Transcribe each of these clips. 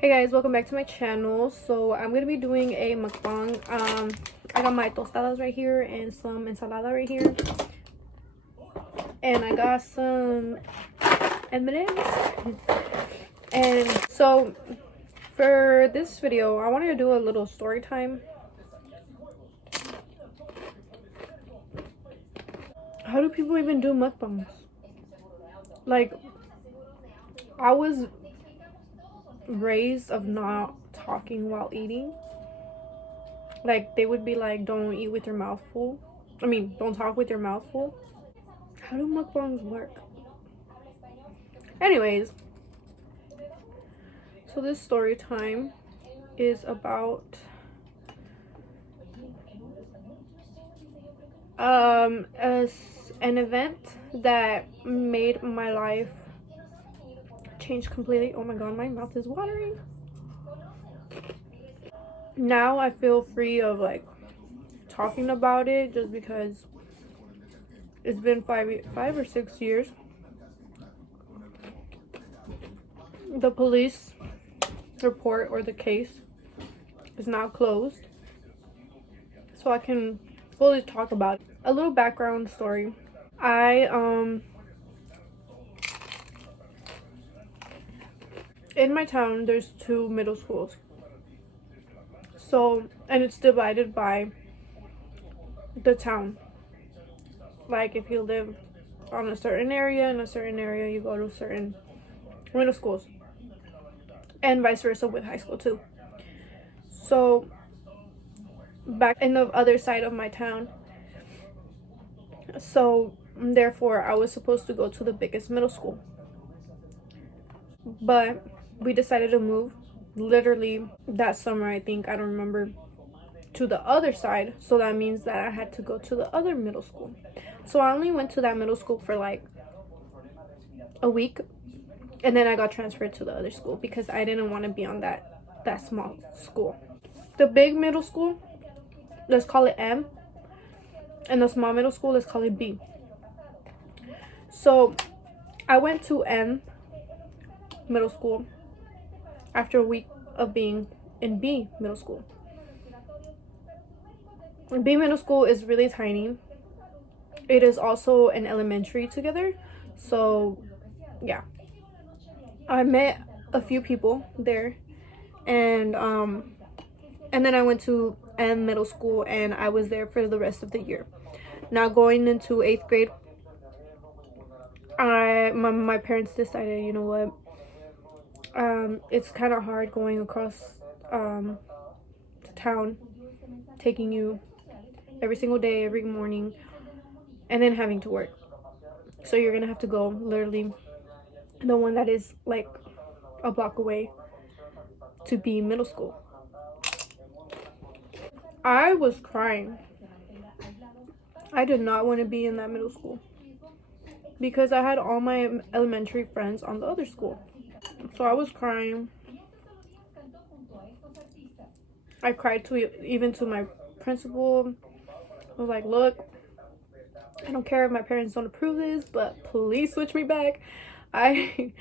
Hey guys, welcome back to my channel. So I'm gonna be doing a mukbang. I got my tostadas right here and some ensalada right here, and I got some M&Ms. And so for this video I wanted to do a little story time. How do people even do mukbangs? Like, I was raised of not talking while eating. Like, they would be like, don't eat with your mouth full. Don't talk with your mouth full. How do mukbangs work? Anyways, so this story time is about as an event that made my life change completely. Oh my god, my mouth is watering. Now I feel free of like talking about it just because it's been 5 or 6 years. The police report or the case is now closed, so I can fully talk about it. A little background story. In my town there's 2 middle schools. So, and it's divided by the town. Like, if you live on a certain area, in a certain area, you go to certain middle schools, and vice versa with high school too. So back in the other side of my town, so therefore I was supposed to go to the biggest middle school, but we decided to move literally that summer, I think, I don't remember, to the other side. So that means that I had to go to the other middle school. So I only went to that middle school for like a week, and then I got transferred to the other school because I didn't want to be on that small school. The big middle school, let's call it M, and the small middle school, let's call it B. So I went to M middle school after a week of being in B middle school. B middle school is really tiny. It is also an elementary together. So yeah, I met a few people there, and then I went to M middle school, and I was there for the rest of the year. Now going into 8th grade, my parents decided, you know what, it's kind of hard going across the town, taking you every single day, every morning, and then having to work. So you're gonna have to go literally the one that is like a block away to be middle school. I was crying. I did not want to be in that middle school because I had all my elementary friends on the other school. So I was crying. I cried even to my principal. I was like, look, I don't care if my parents don't approve this, but please switch me back. It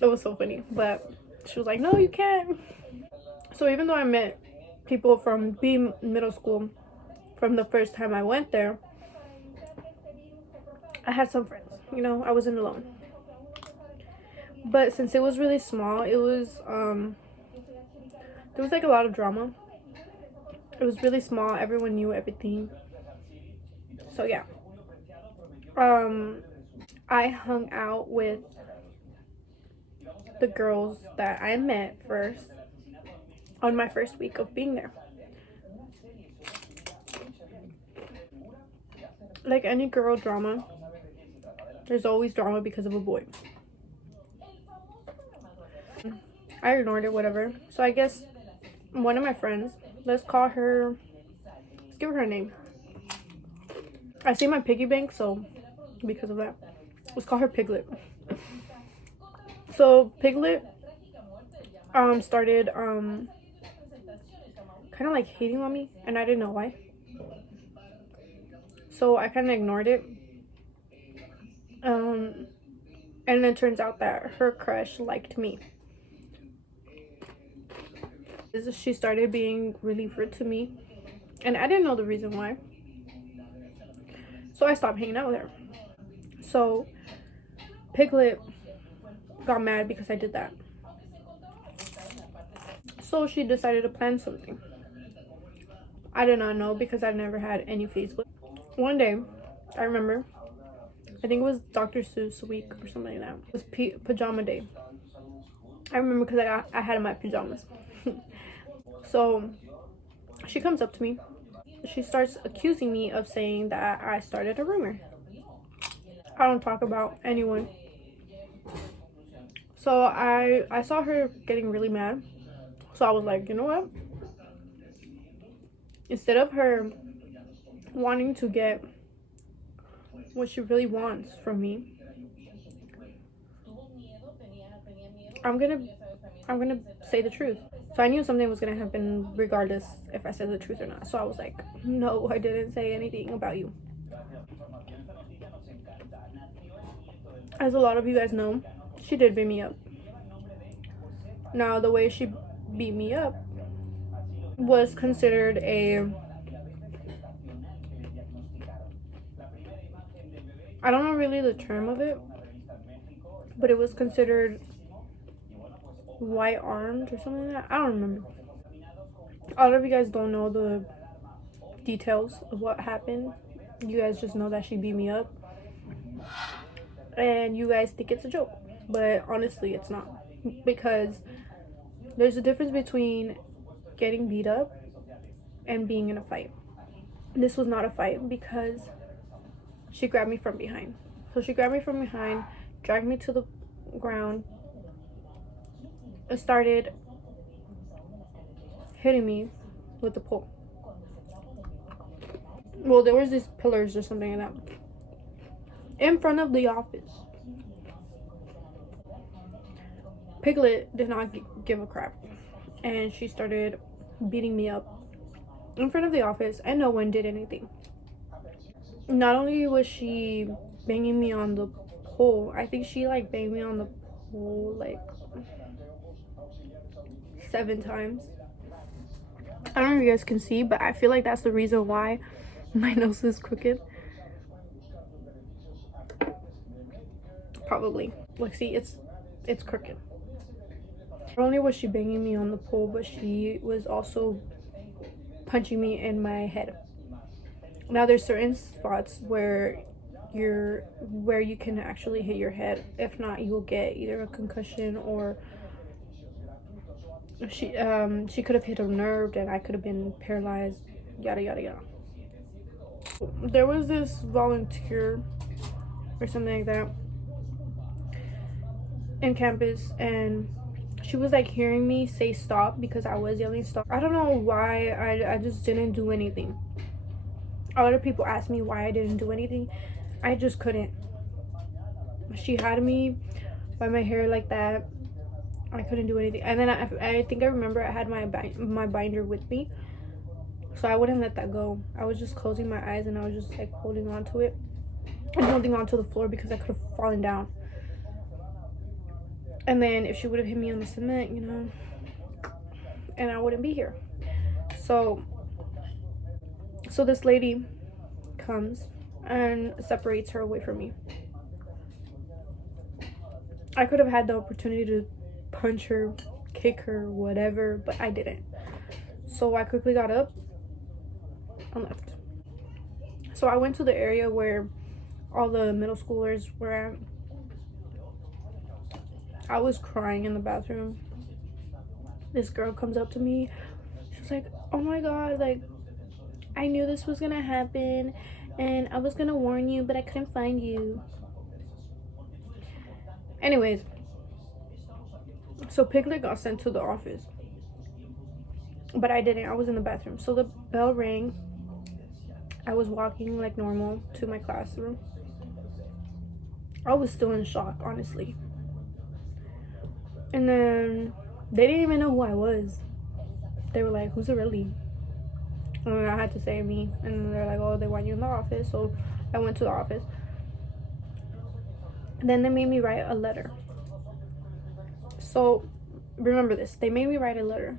was so funny, but she was like, no, you can't. So even though I met people from B middle school from the first time I went there, I had some friends, I wasn't alone. But since it was really small, it was there was like a lot of drama. It was really small, everyone knew everything. So yeah, I hung out with the girls that I met first on my first week of being there. Like any girl drama, there's always drama because of a boy. I ignored it, whatever. So I guess one of my friends, let's give her a name. I see my piggy bank, so because of that, let's call her Piglet. So Piglet started kind of like hating on me, and I didn't know why. So I kind of ignored it. And then it turns out that her crush liked me. She started being really rude to me, and I didn't know the reason why. So I stopped hanging out with her. So Piglet got mad because I did that. So she decided to plan something. I did not know because I've never had any Facebook. One day, I remember, I think it was Dr. Seuss week or something like that. It was pajama day. I remember because I had my pajamas. So she comes up to me. She starts accusing me of saying that I started a rumor. I don't talk about anyone. So I saw her getting really mad. So I was like, you know what? Instead of her wanting to get what she really wants from me, I'm gonna say the truth. So I knew something was gonna happen regardless if I said the truth or not. So I was like, no, I didn't say anything about you. As a lot of you guys know, she did beat me up. Now, the way she beat me up was considered a, I don't know really the term of it, but it was considered white armed or something like that. I don't remember. A lot of you guys don't know the details of what happened. You guys just know that she beat me up, and you guys think it's a joke, but honestly it's not, because there's a difference between getting beat up and being in a fight. This was not a fight because she grabbed me from behind. So she grabbed me from behind, dragged me to the ground, and started hitting me with the pole. Well, there was these pillars or something like that in front of the office. Piglet did not give a crap, and she started beating me up in front of the office, and no one did anything. Not only was she banging me on the pole, I think she like banged me on the pole like 7 times. I don't know if you guys can see, but I feel like that's the reason why my nose is crooked. Probably. Like, see, it's crooked. Not only was she banging me on the pole, but she was also punching me in my head. Now, there's certain spots where you can actually hit your head. If not, you'll get either a concussion, or she could have hit a nerve and I could have been paralyzed, yada yada yada. There was this volunteer or something like that in campus, and she was like hearing me say stop because I was yelling stop. I don't know why. I just didn't do anything. A lot of people ask me why I didn't do anything. I just couldn't. She had me by my hair like that. I couldn't do anything. And then I think I remember I had my binder with me, so I wouldn't let that go. I was just closing my eyes and I was just like holding on to it and holding on to the floor because I could have fallen down. And then if she would have hit me on the cement, you know, and I wouldn't be here. So this lady comes and separates her away from me. I could have had the opportunity to punch her, kick her, whatever, but I didn't. So I quickly got up and left. So I went to the area where all the middle schoolers were at. I was crying in the bathroom. This girl comes up to me. She's like, oh my god, like, I knew this was gonna happen and I was gonna warn you, but I couldn't find you. Anyways, so Piglet got sent to the office, but I didn't. I was in the bathroom. So the bell rang. I was walking like normal to my classroom. I was still in shock, honestly. And then they didn't even know who I was. They were like, who's Aurelie? And then I had to say me. And they're like, oh, they want you in the office. So I went to the office. And then they made me write a letter. So remember this. They made me write a letter.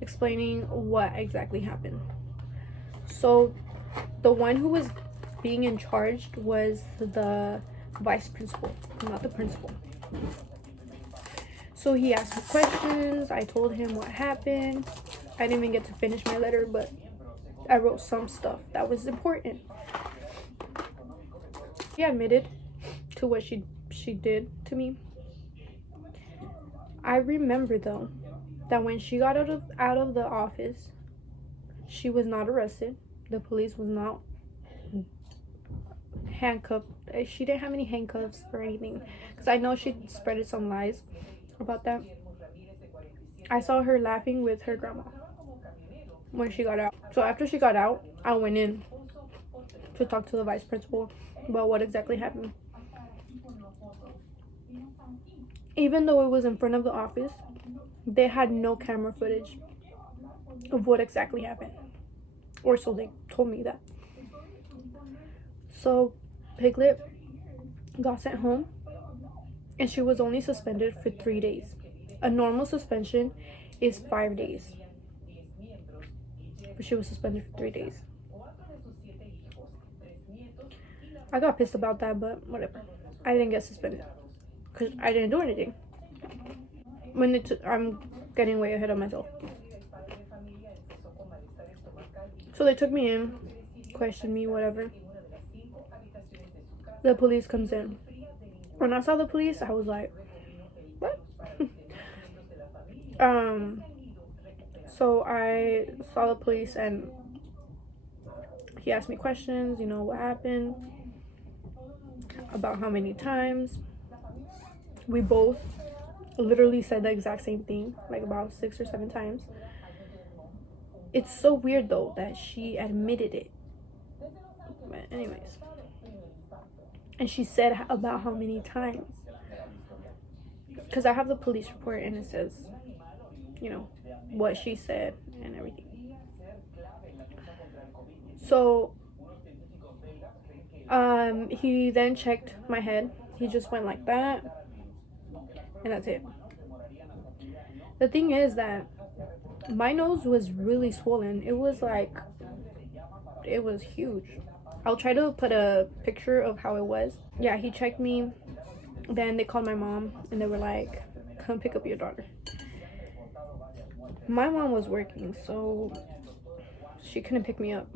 explaining what exactly happened. So the one who was being in charge was the vice principal, not the principal. So he asked me questions. I told him what happened. I didn't even get to finish my letter, but I wrote some stuff that was important. She admitted to what she did to me. I remember though that when she got out of the office, she was not arrested. The police was not handcuffed. She didn't have any handcuffs or anything, because I know she spreaded some lies about that. I saw her laughing with her grandma when she got out. So after she got out, I went in to talk to the vice principal about what exactly happened. Even though it was in front of the office, they had no camera footage of what exactly happened, or so they told me that. So Piglet got sent home, and she was only suspended for 3 days. A normal suspension is 5 days, but she was suspended for 3 days. I got pissed about that, but whatever. I didn't get suspended because I didn't do anything. I'm getting way ahead of myself. So they took me in, questioned me, whatever. The police comes in. When I saw the police, I was like, what? So I saw the police and he asked me questions, what happened, about how many times. We both literally said the exact same thing, like about 6 or 7 times. It's so weird though that she admitted it. But anyways, and she said about how many times, because I have the police report and it says, what she said and everything. So he then checked my head. He just went like that, and that's it. The thing is that my nose was really swollen. It was huge. I'll try to put a picture of how it was. Yeah, he checked me. Then they called my mom and they were like, come pick up your daughter. My mom was working, so she couldn't pick me up.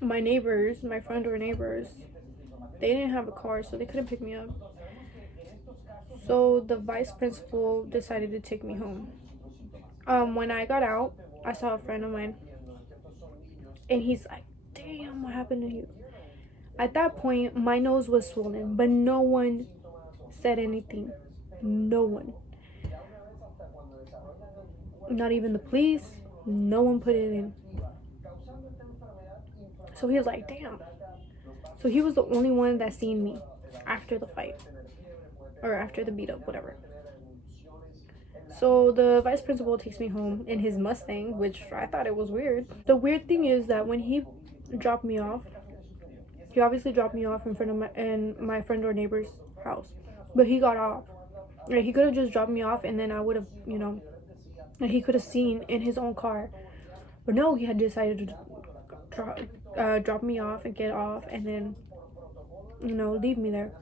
My neighbors, my front door neighbors, they didn't have a car, so they couldn't pick me up. So the vice principal decided to take me home. When I got out, I saw a friend of mine, and he's like, damn, what happened to you? At that point, my nose was swollen, but no one said anything. No one. Not even the police. No one put it in. So he was like, damn. So he was the only one that seen me after the fight. Or after the beat up, whatever. So the vice principal takes me home in his Mustang, which I thought it was weird. The weird thing is that when he dropped me off, he obviously dropped me off in front of my friend or neighbor's house. But he got off. Like, he could have just dropped me off and then I would have, and he could have seen in his own car. But no, he had decided to drop me off and get off and then, leave me there.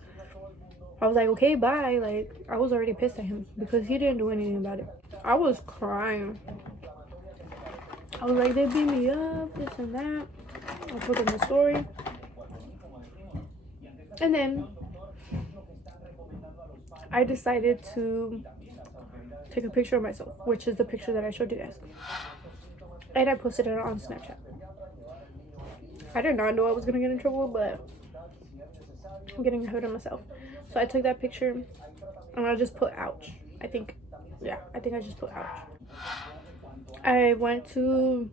I was like, okay, bye. Like, I was already pissed at him because he didn't do anything about it. I was crying. I was like, they beat me up, this and that. I told them the story. And then I decided to take a picture of myself, which is the picture that I showed you guys. And I posted it on Snapchat. I did not know I was going to get in trouble, but I'm getting ahead of myself. So I took that picture and I just put ouch. I think I just put ouch. I went to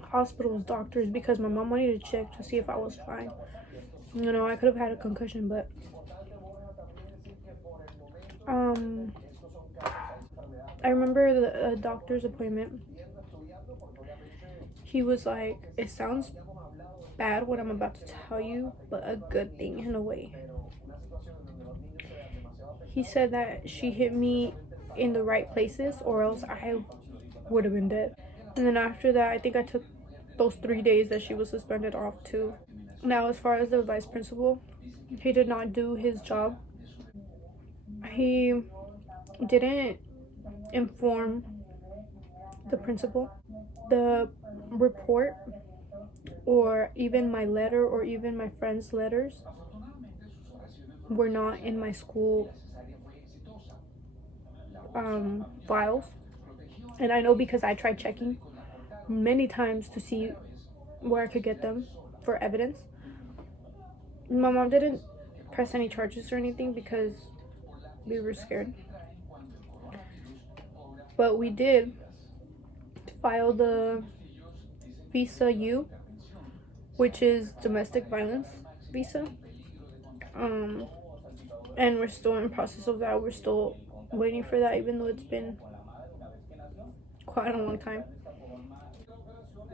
hospitals, doctors, because my mom wanted to check to see if I was fine. I could have had a concussion, but I remember the doctor's appointment. He was like, it sounds bad what I'm about to tell you, but a good thing in a way. He said that she hit me in the right places, or else I would have been dead. And then after that, I think I took those 3 days that she was suspended off too. Now, as far as the vice principal, he did not do his job. He didn't inform the principal. The report, or even my letter, or even my friends' letters, were not in my school files. And I know because I tried checking many times to see where I could get them for evidence. My mom didn't press any charges or anything because we were scared. But we did file the visa U, which is domestic violence visa. And we're still in the process of that. We're still waiting for that, even though it's been quite a long time.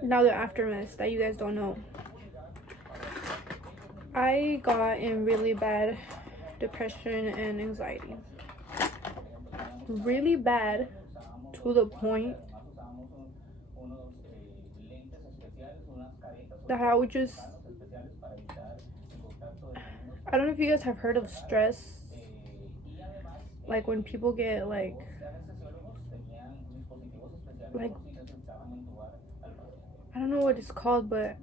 Now the aftermath that you guys don't know. I got in really bad depression and anxiety. Really bad, to the point that I would just, I don't know if you guys have heard of stress, like when people get like I don't know what it's called, but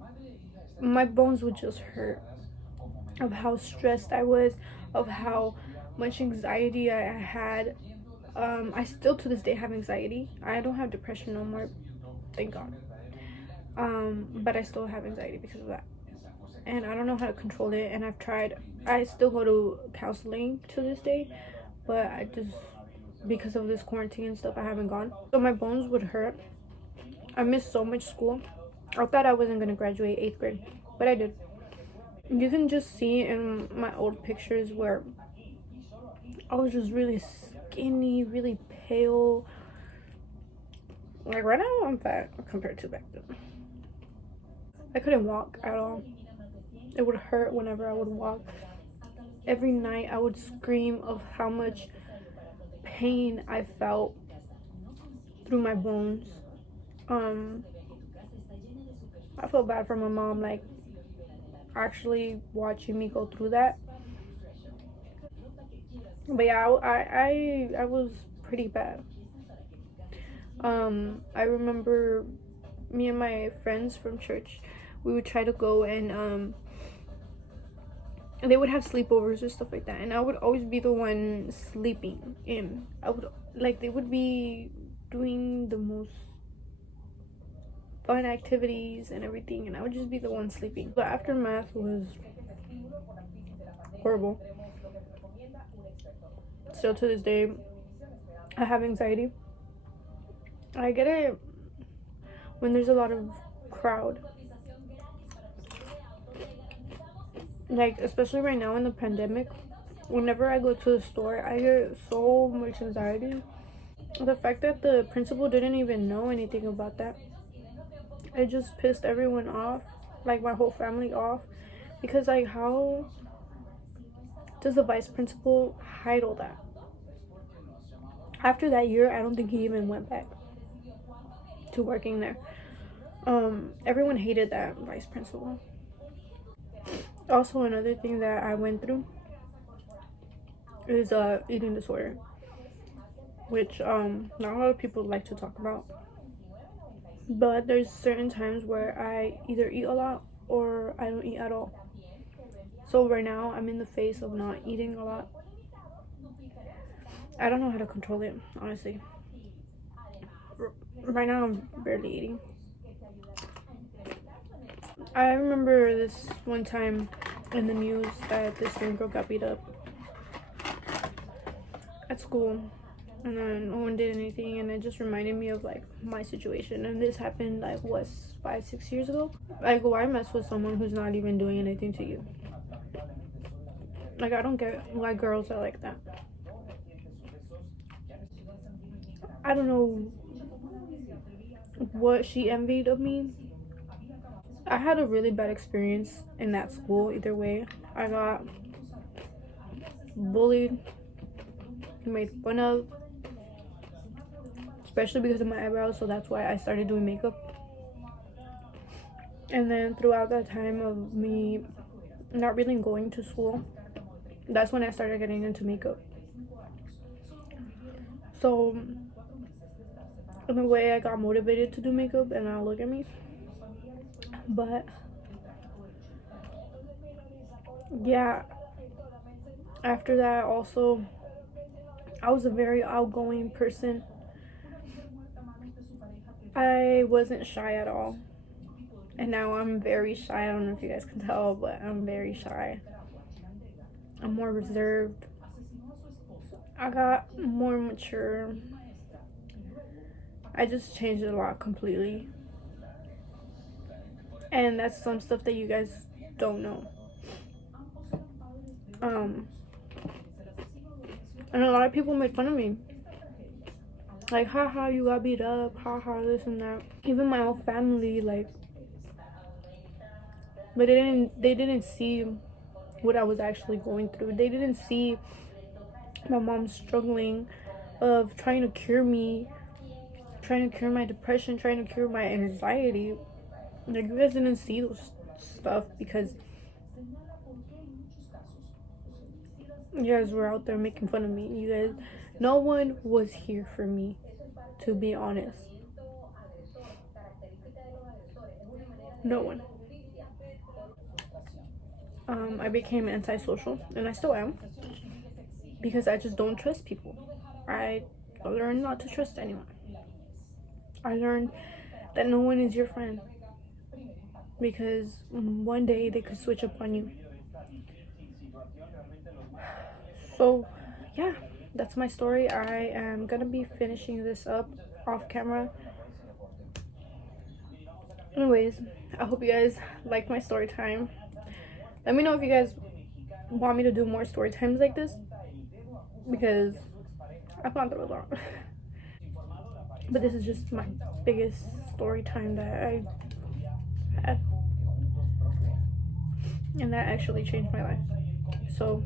my bones would just hurt of how stressed I was, of how much anxiety I had. I still to this day have anxiety. I don't have depression no more, thank God. But I still have anxiety because of that, and I don't know how to control it. And I've tried. I still go to counseling to this day, but I just, because of this quarantine and stuff, I haven't gone. So my bones would hurt. I missed so much school. I thought I wasn't gonna graduate 8th grade, but I did. You can just see in my old pictures where I was just really skinny, really pale. Like right now I'm fat compared to back then. I couldn't walk at all. It would hurt whenever I would walk. Every night I would scream of how much pain I felt through my bones. I feel bad for my mom, like actually watching me go through that. But yeah, I was pretty bad. I remember me and my friends from church, we would try to go and they would have sleepovers or stuff like that, and I would always be the one sleeping in. I would, like, they would be doing the most fun activities and everything, and I would just be the one sleeping. The aftermath was horrible. Still to this day, I have anxiety. I get it when there's a lot of crowd, like especially right now in the pandemic. Whenever I go to the store, I get so much anxiety. The fact that the principal didn't even know anything about that, it just pissed everyone off, like my whole family off, because like how does the vice principal hide all that? After that year, I don't think he even went back to working there. Everyone hated that vice principal. Also, another thing that I went through is eating disorder, which not a lot of people like to talk about. But there's certain times where I either eat a lot or I don't eat at all. So right now I'm in the phase of not eating a lot. I don't know how to control it, honestly. Right now I'm barely eating. I remember this one time in the news that this young girl got beat up at school, and then no one did anything, and it just reminded me of like my situation. And this happened like what, 5-6 years ago. Like, why mess with someone who's not even doing anything to you? Like, I don't get why girls are like that. I don't know what she envied of me. I had a really bad experience in that school either way. I got bullied, made fun of, especially because of my eyebrows. So that's why I started doing makeup. And then throughout that time of me not really going to school, that's when I started getting into makeup. So in a way, I got motivated to do makeup, and now look at me. But yeah, after that also, I was a very outgoing person. I wasn't shy at all, and now I'm very shy. I don't know if you guys can tell, but I'm very shy. I'm more reserved. I got more mature. I just changed a lot completely, and that's some stuff that you guys don't know. And a lot of people made fun of me, like, haha, you got beat up, haha, this and that. Even my whole family, like, but they didn't see what I was actually going through. They didn't see my mom struggling of trying to cure me, trying to cure my depression, trying to cure my anxiety. Like, you guys didn't see those stuff because you guys were out there making fun of me. You guys, no one was here for me, to be honest. No one. I became antisocial, and I still am, because I just don't trust people. I learned not to trust anyone. I learned that no one is your friend, because one day they could switch up on you. So yeah, that's my story. I am gonna be finishing this up off camera. Anyways, I hope you guys like my story time. Let me know if you guys want me to do more story times like this, because I've gone through a lot. But this is just my biggest story time that I had, and that actually changed my life. So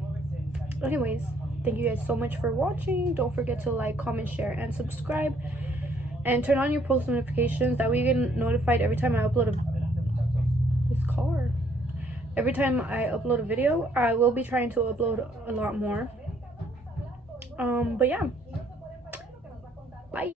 anyways, thank you guys so much for watching. Don't forget to like, comment, share, and subscribe, and turn on your post notifications. That way you get notified every time I upload every time I upload a video. I will be trying to upload a lot more. But yeah, bye.